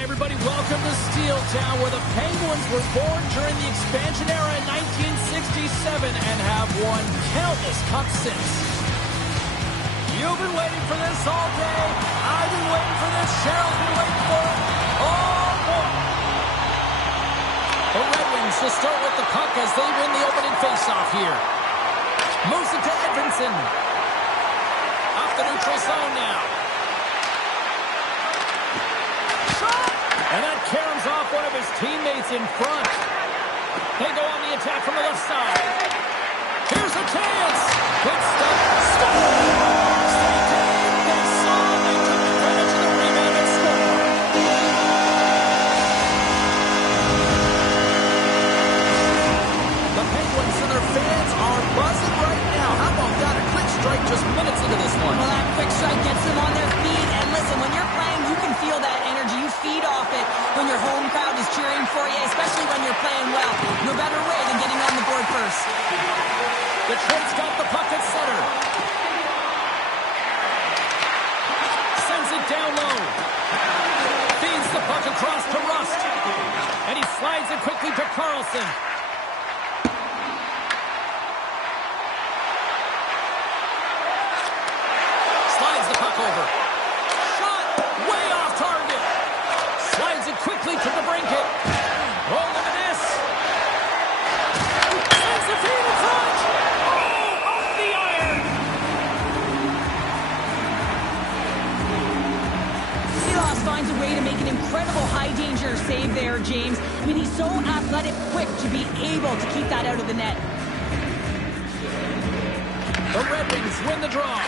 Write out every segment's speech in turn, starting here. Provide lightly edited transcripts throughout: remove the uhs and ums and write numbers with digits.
Hi, everybody. Welcome to Steel Town, where the Penguins were born during the expansion era in 1967 and have won countless cups since. You've been waiting for this all day. I've been waiting for this. Cheryl's been waiting for it. Oh, boy. The Red Wings will start with the puck as they win the opening faceoff here. Moves it to Edvinsson. Off the neutral zone now. And that caroms off one of his teammates in front. They go on the attack from the left side. Here's a chance. Good stuff. Scores! They did. They saw. They took advantage of the rebound and scored. The Penguins and their fans are buzzing right now. How about that? A quick strike just minutes into this one. Well, that quick strike gets them on their feet. And listen, when you're playing, you can feel that energy. You feed off it when your home crowd is cheering for you, especially when you're playing well. No better way than getting on the board first. Detroit's got the puck at center. Sends it down low. Feeds the puck across to Rust. And he slides it quickly to Carlson. Slides the puck over. Shot way off target. Slides it quickly to the brinket. Oh, look at this. Sends the feed in front. Oh, off the iron. Silas finds a way to make an incredible high-danger save there, James. I mean, he's so athletic, quick to be able to keep that out of the net. The Red Wings win the draw.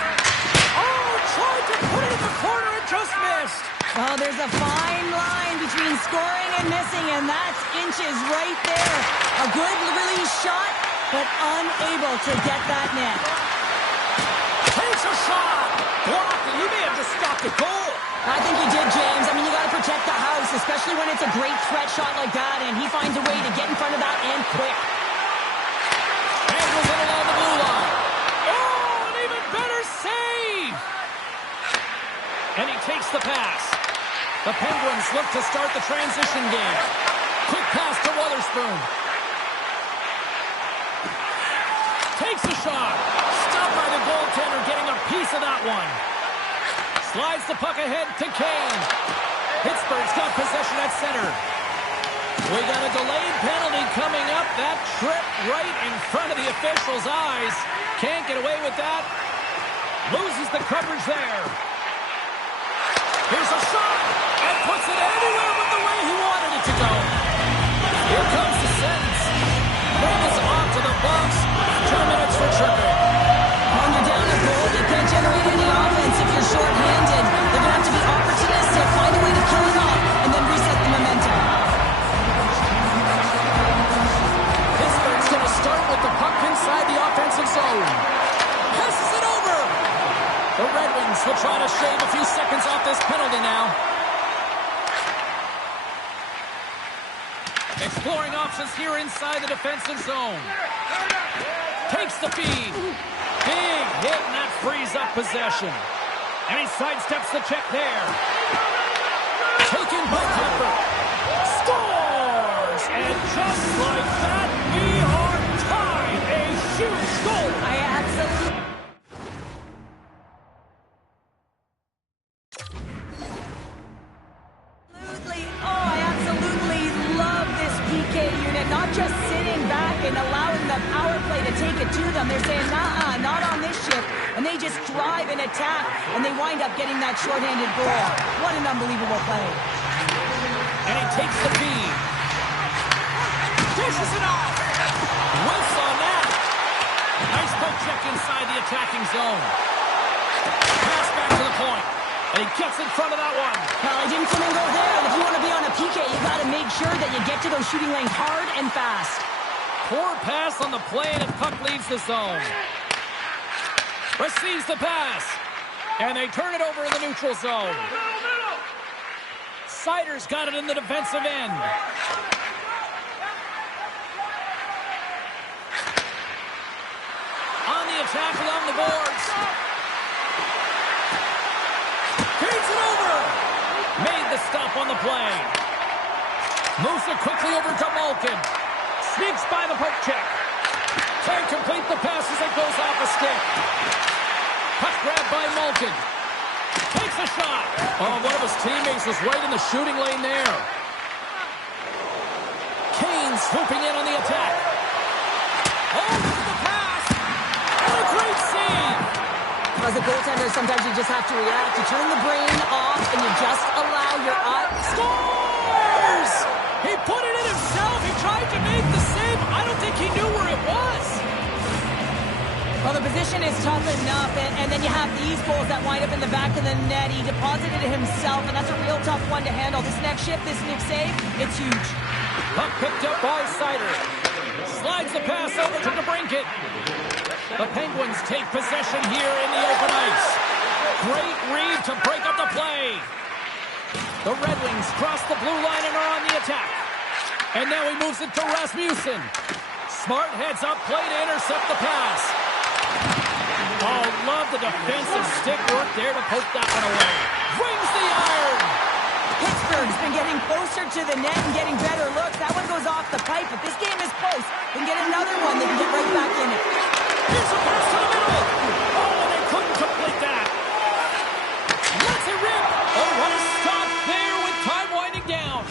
Oh, tried to put it in the corner and just missed. Well, there's a fine line between scoring and missing, and that's inches right there. A good release shot, but unable to get that net. Takes a shot. Blocked it. You may have just stopped the goal. I think he did, James. I mean, you got to protect the house, especially when it's a great threat shot like that, and he finds a way to get in front of that and quick. Handles it along the blue line. Oh, an even better save. And he takes the pass. The Penguins look to start the transition game. Quick pass to Wotherspoon. Takes the shot. Stopped by the goaltender, getting a piece of that one. Slides the puck ahead to Kane. Pittsburgh's got possession at center. We got a delayed penalty coming up. That trip right in front of the official's eyes. Can't get away with that. Loses the coverage there. Here's a shot, and puts it anywhere but the way he wanted it to go. Here comes the sentence. Bring us on to the box. 2 minutes for tripping. When you're down a goal, you can't generate any offense if you're short-handed. They're going to have to be opportunistic, find a way to kill it off, and then reset the momentum. Pittsburgh's going to start with the puck inside the offensive zone. Passes it over. The Red Wings will try to shave a few seconds off this penalty now. Exploring options here inside the defensive zone. Takes the feed. Big hit, and that frees up possession. And he sidesteps the check there. Taken by Comfort. Scores! And just like that, we are tied. A huge goal. I absolutely... Not just sitting back and allowing the power play to take it to them. They're saying, nah, not on this shift. And they just drive and attack, and they wind up getting that shorthanded goal. What an unbelievable play. And he takes the feed. Dishes it off. Whiffs on that. Nice poke check inside the attacking zone. Pass back to the point. And he gets in front of that one. Well, he didn't come and go there. And if you want to be on a PK, you got to make sure that you get to those shooting lanes hard and fast. Poor pass on the play, and the puck leaves the zone. Receives the pass. And they turn it over in the neutral zone. Sider's got it in the defensive end. On the attack along the boards. Feeds it over. Made the stop on the play. Moves it quickly over to Malkin. Sneaks by the poke check. Can't complete the pass as it goes off a stick. Puck grabbed by Malkin. Takes a shot. Oh, one of his teammates was right in the shooting lane there. Kane swooping in on the attack. Oh, the pass. What a great save. As a goaltender, sometimes you just have to react. You turn the brain off and you just allow your eyes. Scores! He put it in himself. He tried to make the save. I don't think he knew where it was. Well, the position is tough enough, and then you have these goals that wind up in the back of the net. He deposited it himself, and that's a real tough one to handle. This next shift, this next save, it's huge. Puck picked up by Sider. Slides the pass over to DeBrincat. The Penguins take possession here in the open ice. Great read to break up the play. The Red Wings cross the blue line and are on the attack. And now he moves it to Rasmussen. Smart heads up play to intercept the pass. Oh, love the defensive stick work there to poke that one away. Rings the iron. Pittsburgh's been getting closer to the net and getting better looks. That one goes off the pipe, but this game is close. They can get another one. They can get right back in it. Here's a pass to the middle. Oh, and they couldn't complete that. Let's it rip. Oh, what a stop there with time winding down.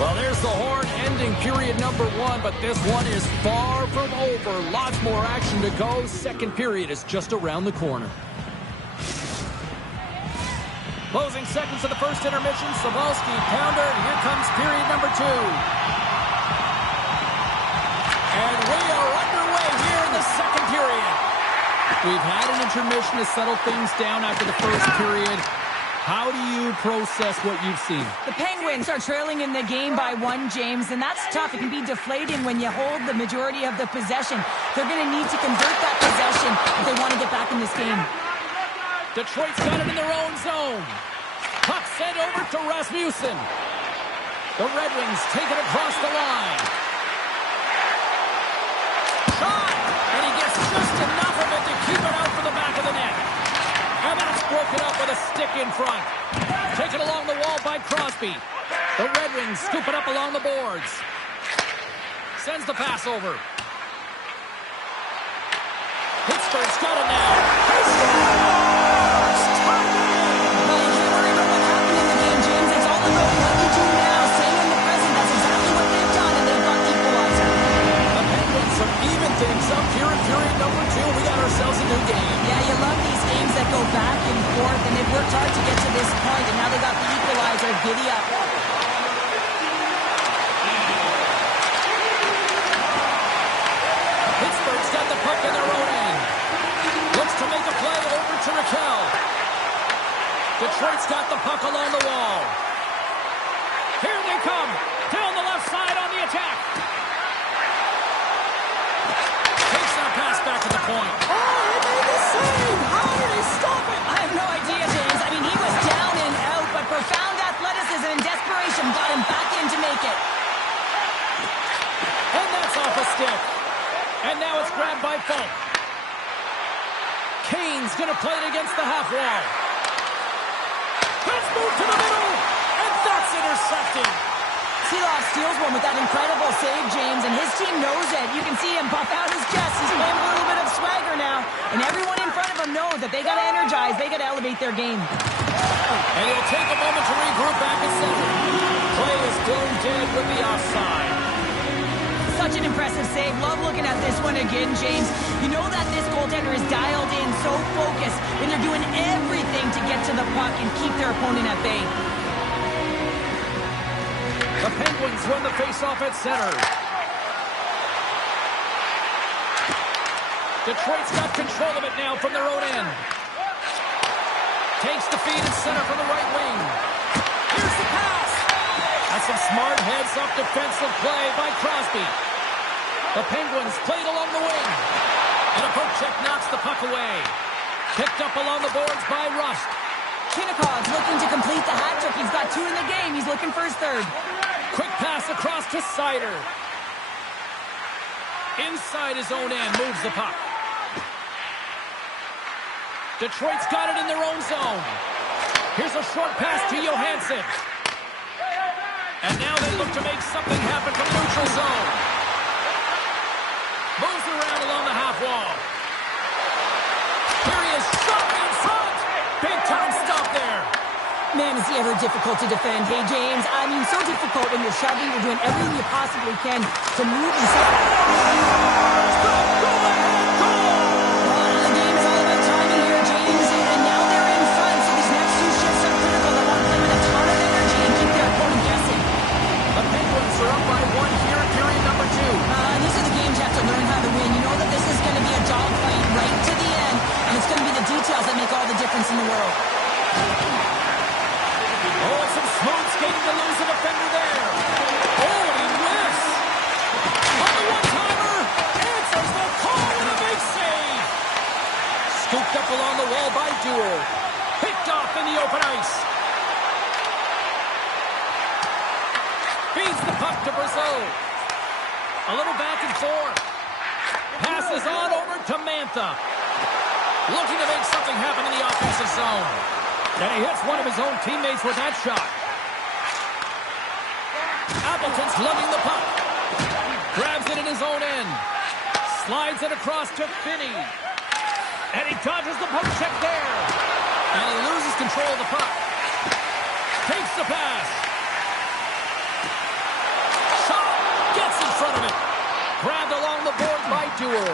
Well, there's the horn ending period number 1, but this one is far from over. Lots more action to go. Second period is just around the corner. Closing seconds of the first intermission. Sabalski, pounder, and here comes period number 2. And we are underway here in the second period. We've had an intermission to settle things down after the first period. How do you process what you've seen? The Penguins are trailing in the game by 1, James, and that's tough. It can be deflating when you hold the majority of the possession. They're going to need to convert that possession if they want to get back in this game. Detroit's got it in their own zone. Puck sent over to Rasmussen. The Red Wings take it across the line. Shot! And he gets just enough of it to keep it out for the back of the net. And that's broken up with a stick in front. Taken along the wall by Crosby. The Red Wings scoop it up along the boards. Sends the pass over. Pittsburgh's got it now. He scores! Well, you can't worry about what happened in the game, James. It's all about what you do now. Staying in the present. That's exactly what they've done, and they've got the equalizer. The Penguins have even things up here in period number 2. We got ourselves a new game. Yeah, you love these games that go back and forth, and they've worked hard to get to this point, and now they got the equalizer. Giddy up. Pittsburgh's got the puck in their own end. Looks to make a play over to Raquel. Detroit's got the puck along the wall. Here they come. Down the left side on the attack. Takes that pass back to the point. Oh, he made the save! How did he stop it? I have no idea, James. I mean, he was down and out, but profound athleticism and desperation got him back in to make it. And that's off a stick. And now it's grabbed by Falk. Kane's going to play it against the half wall. Let's move to the middle. And that's intercepted. Seeloff steals one with that incredible save, James, and his team knows it. You can see him puff out his chest. He's playing a little bit of swagger now. And everyone in front of him knows that they got to energize. They got to elevate their game. And he'll take a moment to regroup back at center. Play is still dead with the offside. Such an impressive save. Love looking at this one again, James. You know that this goaltender is dialed in, so focused, and they're doing everything to get to the puck and keep their opponent at bay. The Penguins win the faceoff at center. Detroit's got control of it now from their own end. Takes the feed at center from the right wing. Here's the pass. That's some smart heads-up defensive play by Crosby. The Penguins played along the wing. And a poke check knocks the puck away. Picked up along the boards by Rust. Kinnikov's looking to complete the hat trick. He's got 2 in the game. He's looking for his 3rd. Quick pass across to Sider. Inside his own end, moves the puck. Detroit's got it in their own zone. Here's a short pass to Johansson. And now they look to make something happen from neutral zone. Moves it around along the half wall. Here he is, shot in front. Big time stop there. Man, is he ever difficult to defend. Hey, James, I mean, so difficult when you're shoving, you're doing everything you possibly can to move and stop. Stop, go ahead, goal! The game is all about timing here, James, and now they're in front, so these next two shifts are critical. They want to play with a ton of energy and keep their opponent guessing. The Penguins are up by 1 here in period number 2. These are the games you have to learn how to win. You know that this is going to be a dogfight right to the end, and it's going to be the details that make all the difference in the world. Oh, and some smooth skating to lose a defender there. Oh, and he whiffs. On the one-timer, answers the call with a big save. Scooped up along the wall by Duel. Picked off in the open ice. Feeds the puck to Brazil. A little back and forth. Passes on over to Mantha. Looking to make something happen in the offensive zone. And he hits one of his own teammates with that shot. Appleton's lugging the puck. Grabs it in his own end. Slides it across to Finney. And he dodges the poke check there. And he loses control of the puck. Takes the pass. Shot. Gets in front of it. Grabbed along the board by Duel.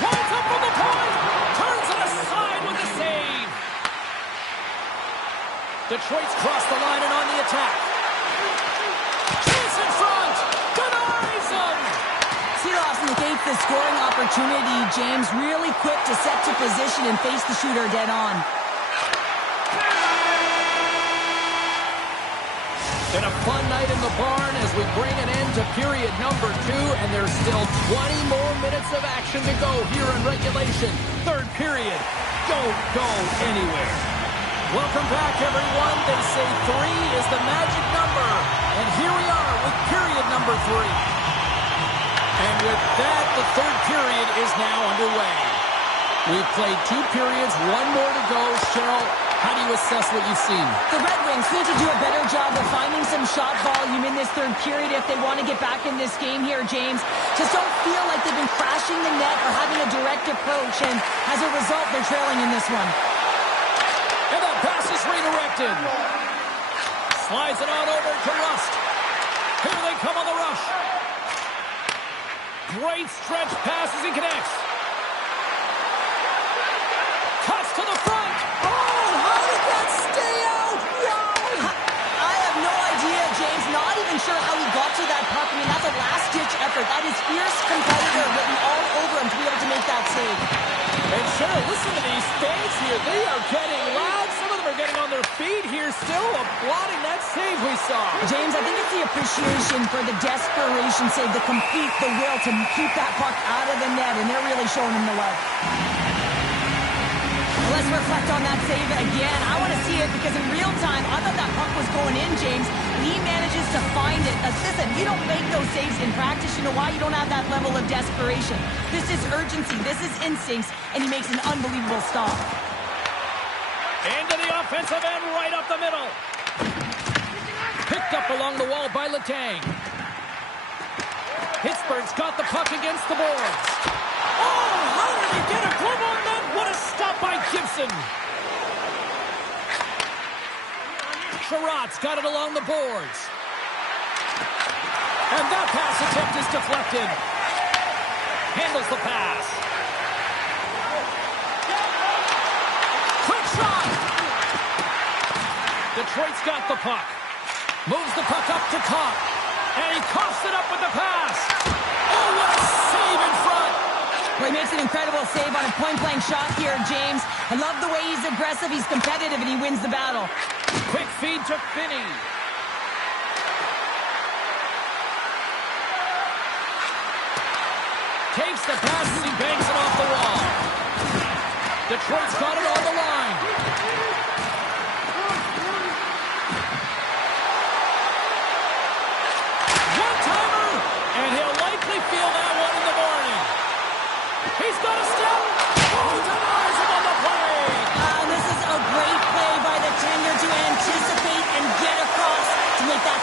Winds up from the point. Turns it aside with the save. Detroit's crossed the line and on the attack. Chase in front. Denies him. Seeloff's negates the scoring opportunity. James really quick to set to position and face the shooter dead on. Been a fun night in the barn as we bring an end to period number 2, and there's still 20 more minutes of action to go here in regulation. Third period. Don't go anywhere. Welcome back, everyone. They say 3 is the magic number. And here we are with period number 3. And with that, the third period is now underway. We've played 2 periods, 1 more to go. Cheryl, how do you assess what you've seen? The Red Wings need to do a better job of finding some shot volume in this third period if they want to get back in this game here, James. Just don't feel like they've been crashing the net or having a direct approach, and as a result, they're trailing in this one. And that pass is redirected. Slides it on over to Rust. Here they come on the rush. Great stretch pass as he connects. Cuts to the front. Oh, how did that stay out? Wow! I have no idea, James. Not even sure how he got to that puck. I mean, that's a last-ditch effort. That is fierce competitor written all over him to be able to make that save. And Cheryl, listen to these fans here. They are getting loud. Some of them are getting on their feet here, still applauding that save we saw. James, I think it's the appreciation for the desperation save, the complete, the will to keep that puck out of the net, and they're really showing him the love. Let's reflect on that save again. I want to see it because in real time, I thought that puck was going in, James, and he manages to find it. Listen, you don't make those saves in practice. You know why? You don't have that level of desperation. This is urgency. This is instincts, and he makes an unbelievable stop. Into the offensive end, right up the middle. Picked up along the wall by Letang. Pittsburgh's got the puck against the boards. Oh, how did he get a glove on that? What a stop by Gibson. Sherratt's got it along the boards. And that pass attempt is deflected. Handles the pass. Quick shot. Detroit's got the puck. Moves the puck up to Kopp. And he coughs it up with the pass. Oh, what a save in front. Well, he makes an incredible save on a point-blank shot here, James. I love the way he's aggressive, he's competitive, and he wins the battle. Quick feed to Finney. Takes the pass as he bangs it off the wall. Detroit's got it on the line. One-timer, and he'll likely feel that one in the morning. He's got a step. Oh, denies him on the play. This is a great play by the tender to anticipate and get across to make that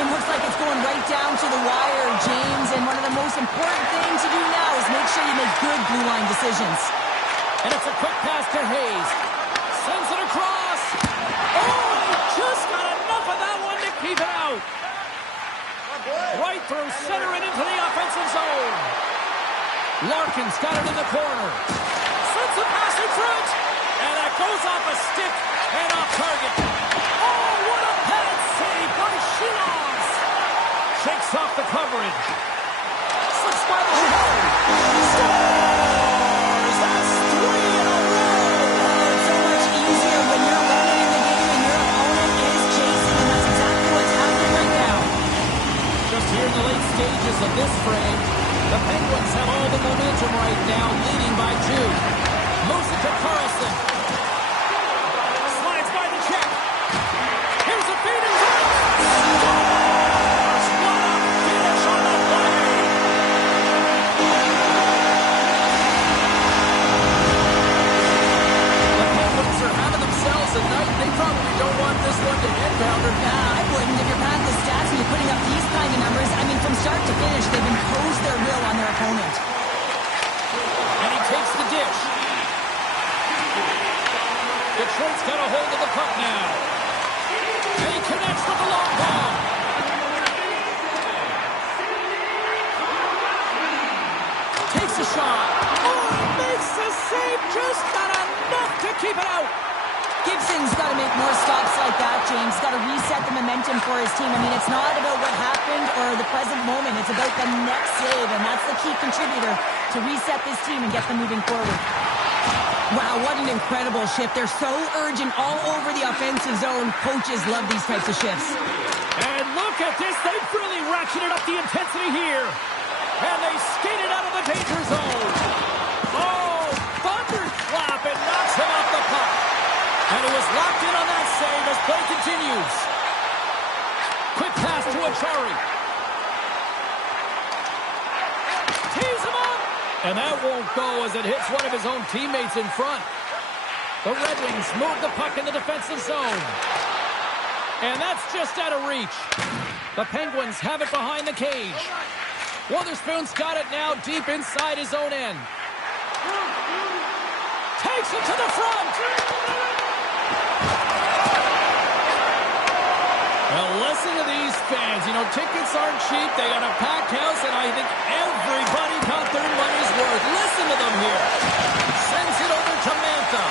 game looks like it's going right down to the wire, James, and one of the most important things to do now is make sure you make good blue line decisions. And it's a quick pass to Hayes. Sends it across. Oh, he just got enough of that one to keep it out. Right through center and into the offensive zone. Larkin's got it in the corner. Sends a pass in front. And that goes off a stick and off target. Oh, what a pad save by Shields. Shakes off the coverage. Slips by the shot. Scores! That's 3 in a row. It's so much easier when you're running in the game and your opponent is chasing, and that's exactly what's happening right now. Just here in the late stages of this frame, the Penguins have all the momentum right now, leading by 2. Moves it to Carlson. Slides by the check. Here's a feed and scores! What a finish on the play! The Penguins are having themselves a night. They probably don't want this one to end, Pounder. I wouldn't. If you're past the stats and you're putting up these kind of numbers, I mean, from start to finish, they've imposed their will on their opponent. And he takes the dish. Detroit's got a hold of the puck now. And he connects with the long ball. Takes a shot. Oh, makes the save. Just not enough to keep it out. Gibson's got to make more stops like that, James. Got to reset the momentum for his team. I mean, it's not about what happened or the present moment. It's about the next save, and that's the key contributor to reset this team and get them moving forward. Wow, what an incredible shift. They're so urgent all over the offensive zone. Coaches love these types of shifts. And look at this. They've really ratcheted up the intensity here. And they skated out of the danger zone. Oh, thunderclap, and knocks him off the puck. And he was locked in on that save as play continues. Quick pass to Achari. Tees him up. And that won't go as it hits one of his own teammates in front. The Red Wings move the puck in the defensive zone. And that's just out of reach. The Penguins have it behind the cage. Witherspoon's got it now deep inside his own end. Takes it to the front. Well, listen to these fans. You know, tickets aren't cheap. They got a packed house, and I think everybody got their money's worth. Listen to them here. Sends it over to Mantha.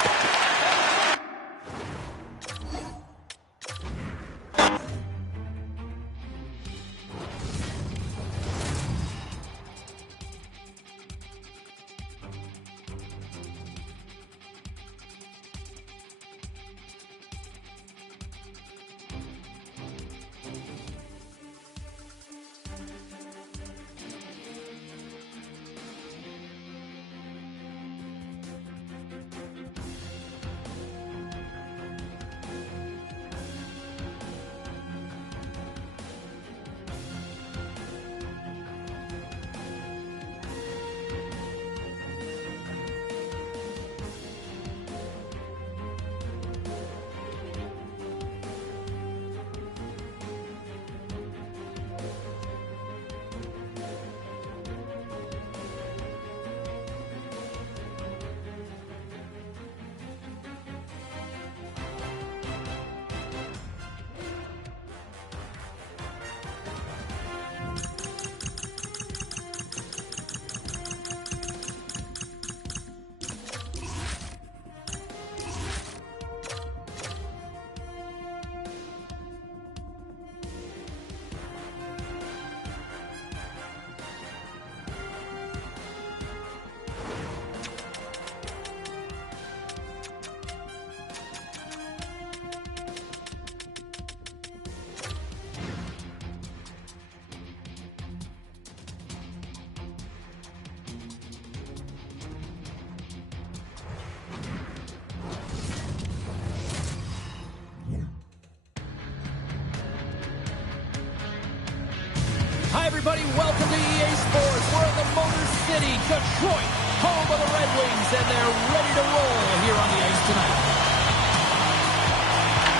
Hi, everybody. Welcome to EA Sports. We're in the Motor City, Detroit, home of the Red Wings, and they're ready to roll here on the ice tonight.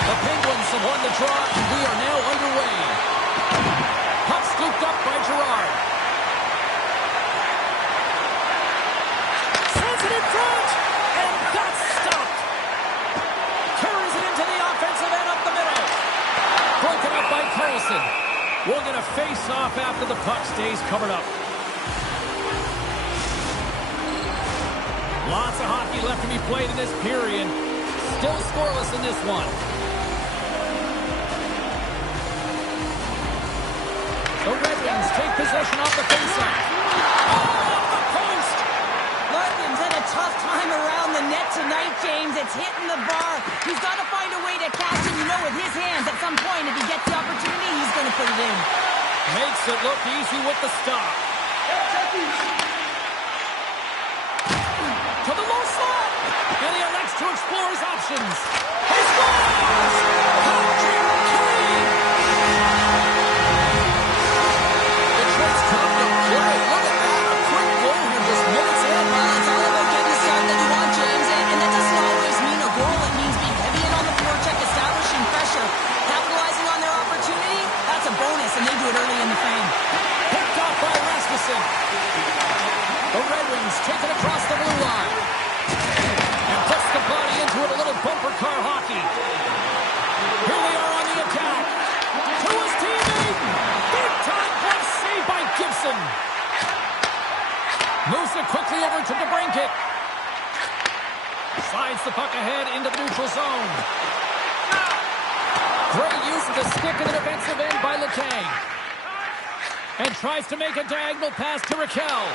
The Penguins have won the draw, and we are now underway. face off after the puck stays covered up. Lots of hockey left to be played in this period. Still scoreless in this one. The Red Wings take possession off the faceoff. Oh, off the post! Larkin's had a tough time around the net tonight, James. It's hitting the bar. He's got to find a way to catch it. You know, with his hands, at some point, if he gets the opportunity, he's going to put it in. Makes it look easy with the stop. To the low slot. And he elects to explore his options. He scores! Patrick Kane! Detroit's top of play. Look at that. A quick goal here just minutes in. Well, it's all about getting the start that you want, James. And that doesn't always mean a goal. It means being heavy in on the forecheck, establishing pressure, capitalizing on their opportunity. That's a bonus, and they do it early in the frame. Picked off by Rasmussen. The Red Wings take it across the blue line. And puts the body into it, a little bumper car hockey. Here they are on the attack. To his teammate. Big time glove save by Gibson. Moves it quickly over to DeBrincat. Slides the puck ahead into the neutral zone. Great use of the stick in the defensive end by Letang. And tries to make a diagonal pass to Raquel.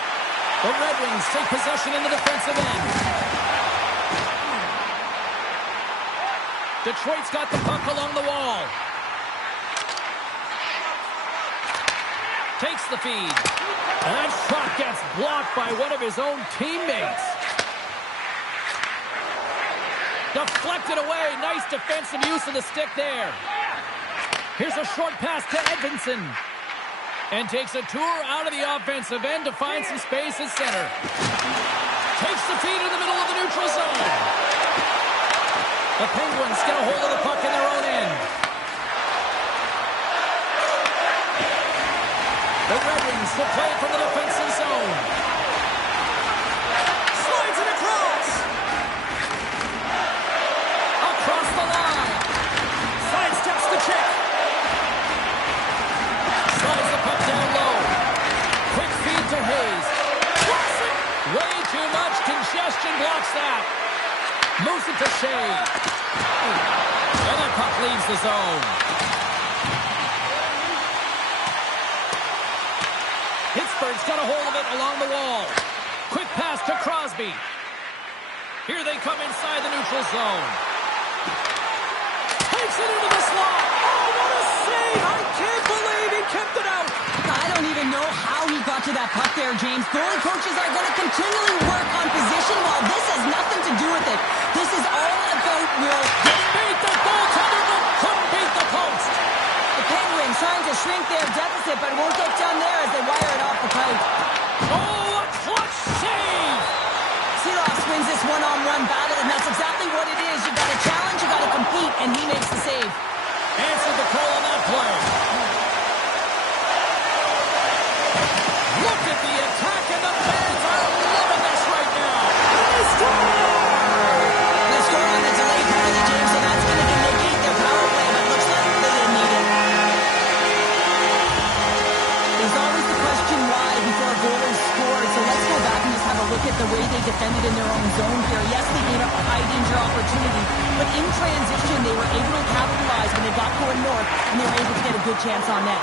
The Red Wings take possession in the defensive end. Detroit's got the puck along the wall. Takes the feed. And that shot gets blocked by one of his own teammates. Deflected away. Nice defensive use of the stick there. Here's a short pass to Edvinsson. And takes a tour out of the offensive end to find some space at center. Takes the feed in the middle of the neutral zone. The Penguins get a hold of the puck in their own end. The Red Wings will play from the defensive zone. Slides it across. Across the line. Sidesteps the check. Slides the puck down low. Quick feed to Hayes. Classic. Way too much congestion blocks that. Moves it to Shea. And the puck leaves the zone. Pittsburgh's got a hold of it along the wall. Quick pass to Crosby. Here they come inside the neutral zone. Takes it into the slot. Oh, what a save! I can't believe he kept it out. I don't even know how he got to that puck there, James. Goalie coaches are going to continually work on position while this has nothing to do with it. This is all about will. Didn't beat the goaltender, but couldn't beat the post. The Penguins trying to shrink their deficit, but it won't get done there as they wire it off the pipe. Oh, a clutch save! Seeloff wins this one-on-one battle, and that's exactly what it is. You got to challenge, you got to compete, and he makes the save. Answered the call on that play. Look at the attack, and the fans are loving this right now. They score! They score on the delayed penalty, James, so that's going to negate their power play, but looks like they didn't need it. There's always the question why before a goal is scored, so let's go back and just have a look at the way they defended in their own zone here. Yes, they gave up a high-danger opportunity, but in transition, they were able to capitalize when they got going north, and they were able to get a good chance on net.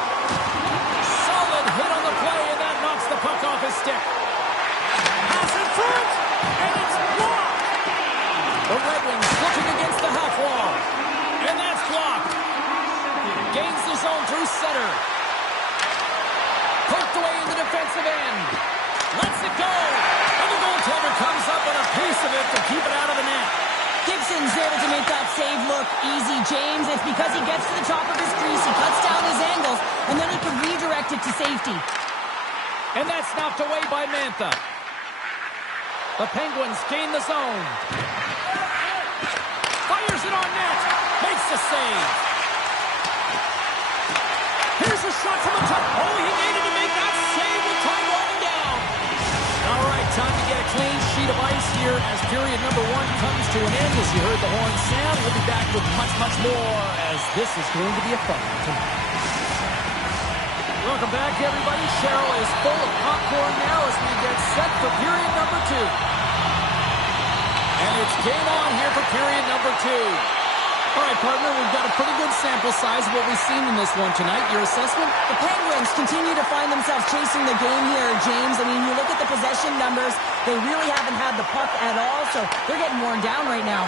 Solid hit on the play, and that knocks the puck off his stick. Pass in front, and it's blocked. The Red Wings looking against the half wall, and that's blocked. Gains the zone through center. Poked away in the defensive end. Lets it go. And the goaltender comes up with a piece of it to keep it out of the net. Gibson's able to make that save look easy, James. It's because he gets to the top of his crease, he cuts down his angles, and then he can redirect it to safety. And that's knocked away by Mantha. The Penguins gain the zone. Fires it on net. Makes the save. Here's a shot from the top. Oh, he needed to make that save with time running down. All right, time to get a clean sheet of ice here as period number 1 comes to an end. As you heard the horn sound, we'll be back with much, much more as this is going to be a fun one tonight. Welcome back, everybody. Cheryl is full of popcorn now as we get set for period number 2. And it's game on here for period number 2. All right, partner, we've got a pretty good sample size of what we've seen in this one tonight. Your assessment? The Penguins continue to find themselves chasing the game here, James. I mean, you look at the possession numbers, they really haven't had the puck at all, so they're getting worn down right now.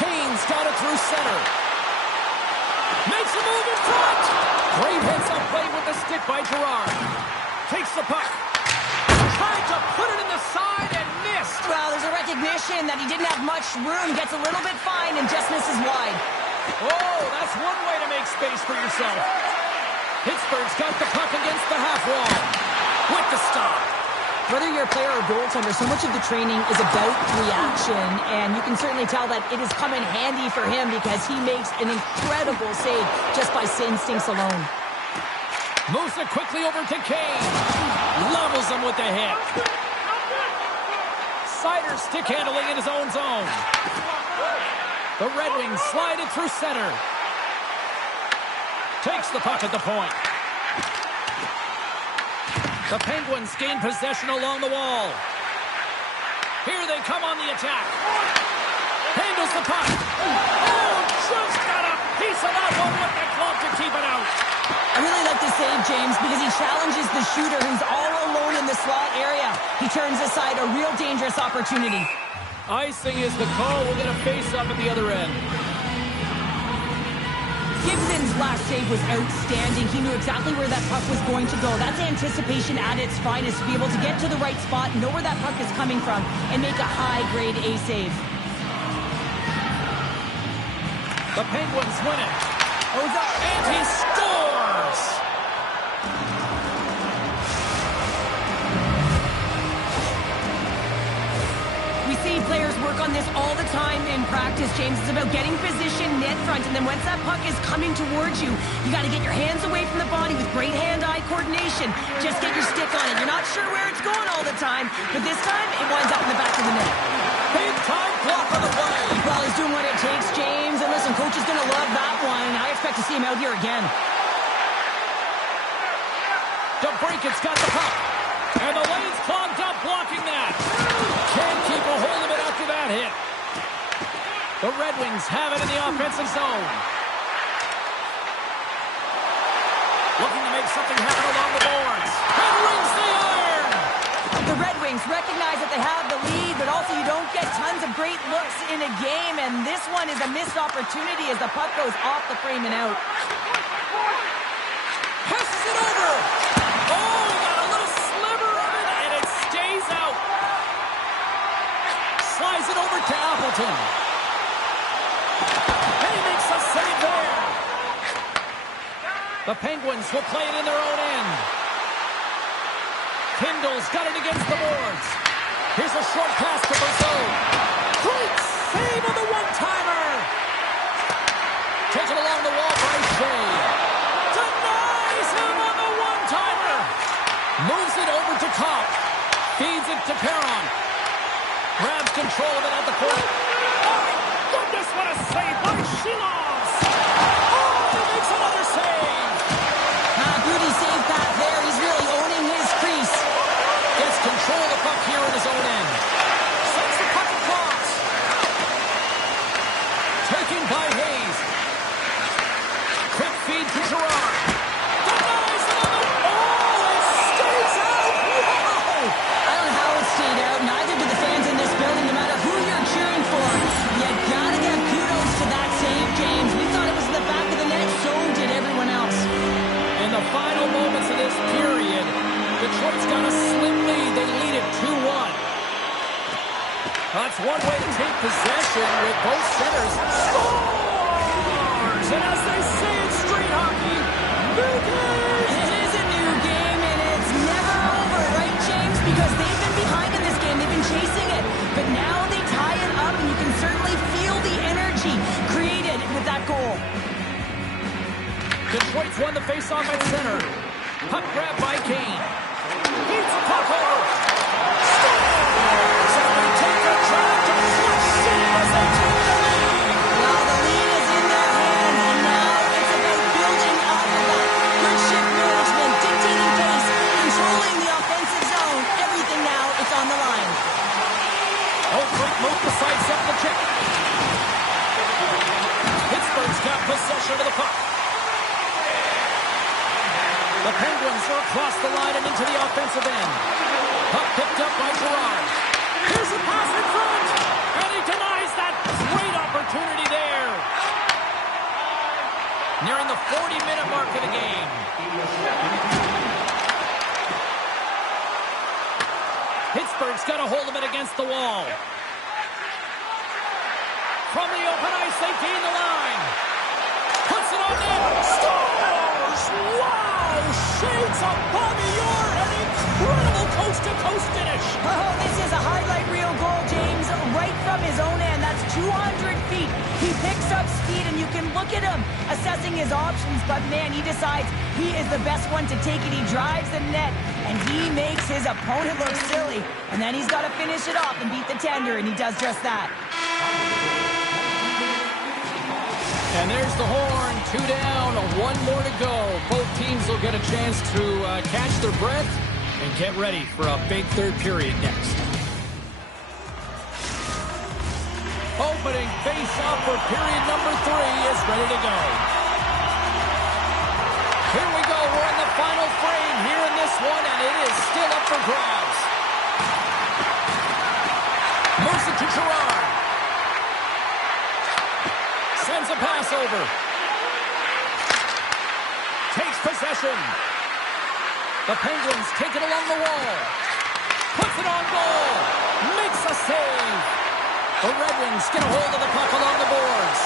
Kane's got it through center. Makes a move in front. Great hits up play with the stick by Gerard. Takes the puck. Tried to put it in the side and missed. Well, there's a recognition that he didn't have much room. Gets a little bit fine and just misses wide. Oh, that's one way to make space for yourself. Pittsburgh's got the puck against the half wall. With the stop. Whether you're a player or goaltender, so much of the training is about reaction, and you can certainly tell that it has come in handy for him because he makes an incredible save just by instincts alone. Moves it quickly over to Kane. Levels him with the hit. Sider stick handling in his own zone. The Red Wings slide it through center. Takes the puck at the point. The Penguins gain possession along the wall. Here they come on the attack. Handles the puck. Oh, just got a piece of that one with the glove to keep it out. I really like this save, James, because he challenges the shooter who's all alone in the slot area. He turns aside a real dangerous opportunity. Icing is the call. We'll get a face-up at the other end. Gibson's last save was outstanding. He knew exactly where that puck was going to go. That's anticipation at its finest, to be able to get to the right spot, know where that puck is coming from, and make a high-grade A save. The Penguins win it. And he scores! We see players work on this all the time in practice, James. It's about getting position net front, and then once that puck is coming towards you, you got to get your hands away from the body with great hand-eye coordination. Just get your stick on it. You're not sure where it's going all the time, but this time it winds up in the back of the net. Big-time block on the play. Well, he's doing what it takes, James. And listen, coach is going to love that one. I expect to see him out here again. DeBrinket's got the puck. And the lane's clogged up blocking that. Can't keep a hold of it after that hit. The Red Wings have it in the offensive zone. Looking to make something happen along the boards. And rings the iron. The Red Wings recognize that they have the lead, but also you don't get tons of great looks in a game, and this one is a missed opportunity as the puck goes off the frame and out. Passes it over. Oh, he got a little sliver of it, and it stays out. Slides it over to Appleton. And he makes a save there. The Penguins will play it in their own end. Kindle's got it against the boards. Here's a short pass to Brazeau. Great save on the one-timer. Taken along the wall by Shea. Denies him on the one-timer. Moves it over to Kopp. Feeds it to Perron. Grabs control of it at the point. Oh, my goodness, what a save by Shilovs. Oh, he makes another save. Beauty save back there. He's really owning his crease. Gets control of the puck here in his own end. Sends the puck across. Taken by Hayes. Quick feed to Gerard. Denies him on the... Oh, it stays out. Wow. I don't know how it stayed out. Neither do the fans in this building, no matter who you're cheering for. You gotta give kudos to that save, James. We thought it was in the back of the net. So did everyone else. In the final moments of this period, Detroit's got a slim lead. They lead it 2-1. That's one way to take possession with both centers. Scores! And as they say in street hockey, new game! It is a new game, and it's never over, right, James? Because they've been behind in this game. They've been chasing it. But now they tie it up, and you can certainly feel the energy created with that goal. Detroit's won the faceoff at center. Puck grab by Kane. Beats the puck over. Scores! And they take a drive to Clutch City as they take the lead. Well, the lead is in their hands, and now it's about building up that good shift Quick move to sidestep the check. Pittsburgh's got possession of the puck. The Penguins are across the line and into the offensive end. Puck picked up by Girard. Here's a pass in front. And he denies that great opportunity there. Nearing the 40-minute mark of the game. Pittsburgh's got a hold of it against the wall. From the open ice, they gain the line. Puts it on net. Scores! Wow! Shades of Bobby Orr. An incredible coast-to-coast finish. Oh, this is a highlight reel goal, James. Right from his own end. That's 200 feet. He picks up speed, and you can look at him assessing his options. But, man, he decides he is the best one to take it. He drives the net, and he makes his opponent look silly. And then he's got to finish it off and beat the tender, and he does just that. And there's the horn. 2 down, 1 more to go. Both teams will get a chance to catch their breath and get ready for a big third period next. Opening face-off for period number 3 is ready to go. Here we go. We're in the final frame here in this one, and it is still up for grabs. Moves it to Girard. Sends a pass over. Takes possession. The Penguins take it along the wall. Puts it on goal. Makes a save. The Red Wings get a hold of the puck along the boards.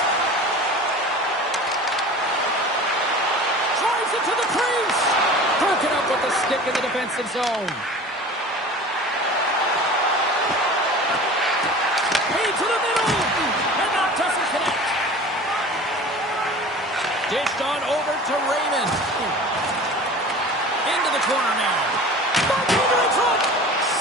Drives it to the crease. Broken up with the stick in the defensive zone. Feed to the middle. And that doesn't connect. Dished on over to Raymond. Into the corner now. Back over in front.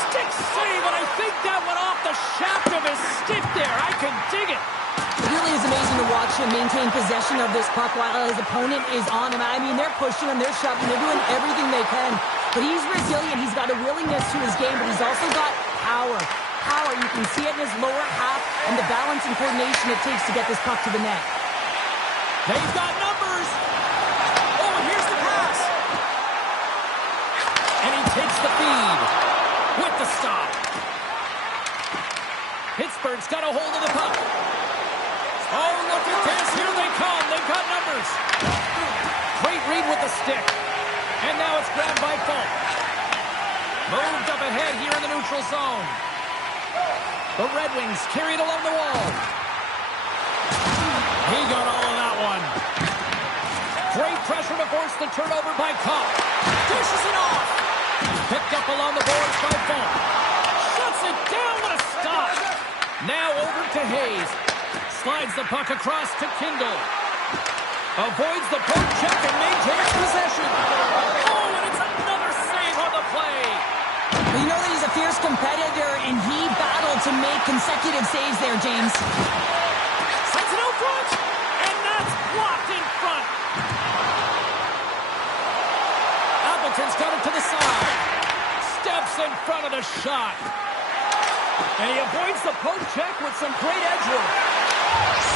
Stick save, and I think that went off the shaft of his stick there. I can dig it. It really is amazing to watch him maintain possession of this puck while his opponent is on him. I mean, they're pushing him, they're shoving, they're doing everything they can. But he's resilient. He's got a willingness to his game, but he's also got power. Power, you can see it in his lower half and the balance and coordination it takes to get this puck to the net. They've got numbers. Oh, and here's the pass. And he takes the feed with the stop. Pittsburgh's got a hold of the puck. Oh, look at this. Here they come. They've got numbers. Great read with the stick. And now it's grabbed by Fulk. Moved up ahead here in the neutral zone. The Red Wings carry it along the wall. He got all of that one. Great pressure to force the turnover by Kopp. Dishes it off. Picked up along the boards by Fulk. Shuts it down with a stop. Now over to Hayes. Slides the puck across to Kindle. Avoids the poke check and maintains possession. Oh, and it's another save on the play. Well, you know that he's a fierce competitor, and he battled to make consecutive saves there, James. Sends it out front, and that's blocked in front. Appleton's got it to the side. Steps in front of the shot. And he avoids the poke check with some great edge work.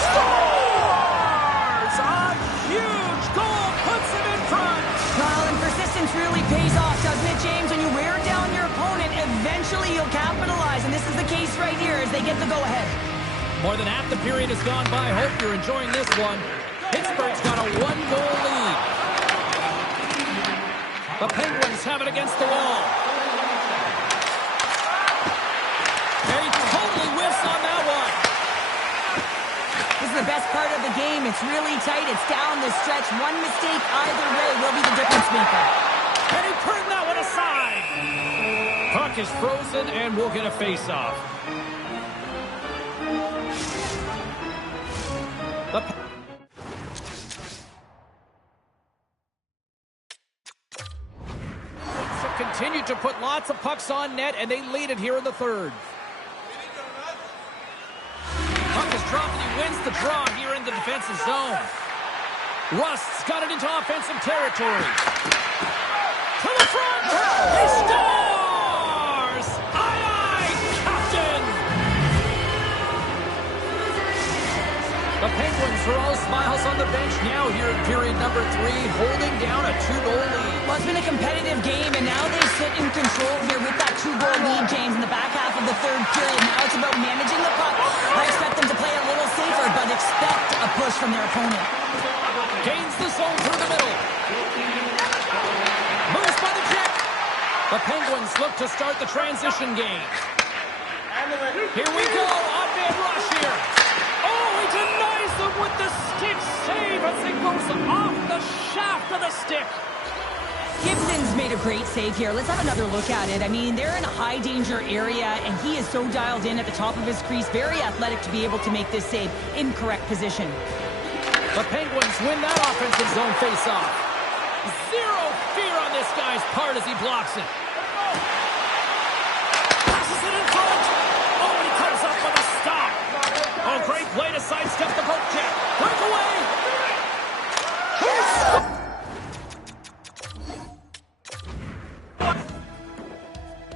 Scores! A huge goal puts him in front. Well, and persistence really pays off, doesn't it, James? When you wear down your opponent, eventually you'll capitalize. And this is the case right here as they get the go-ahead. More than half the period has gone by. Hope you're enjoying this one. Pittsburgh's got a 1-goal lead. The Penguins have it against the wall. And he totally whiffs on that one. This is the best part of the game. It's really tight. It's down the stretch. One mistake either way will be the difference maker. And he turned that one aside. Puck is frozen, and we'll get a face-off. Continued to put lots of pucks on net, and they lead it here in the third. Puck is dropped, and he wins the draw here in the defensive zone. Rust's got it into offensive territory. To the front! He scores! Aye, aye, Captain! The Penguins are all smiles on the bench now here in period number 3, holding down a 2-goal lead. Well, it's been a competitive game, and now they sit in control here with that 2-goal lead, James, in the back half of the third period. Now it's about managing the puck. I expect them to play a little safer, but expect a push from their opponent. Gains the zone through the middle. Moves by the check. The Penguins look to start the transition game. Here we go. Odd-man rush here. Oh, he denies them with the stick save as it goes off the shaft of the stick. Gibson's made a great save here. Let's have another look at it. I mean, they're in a high-danger area, and he is so dialed in at the top of his crease. Very athletic to be able to make this save in correct position. The Penguins win that offensive zone face-off. Zero fear on this guy's part as he blocks it.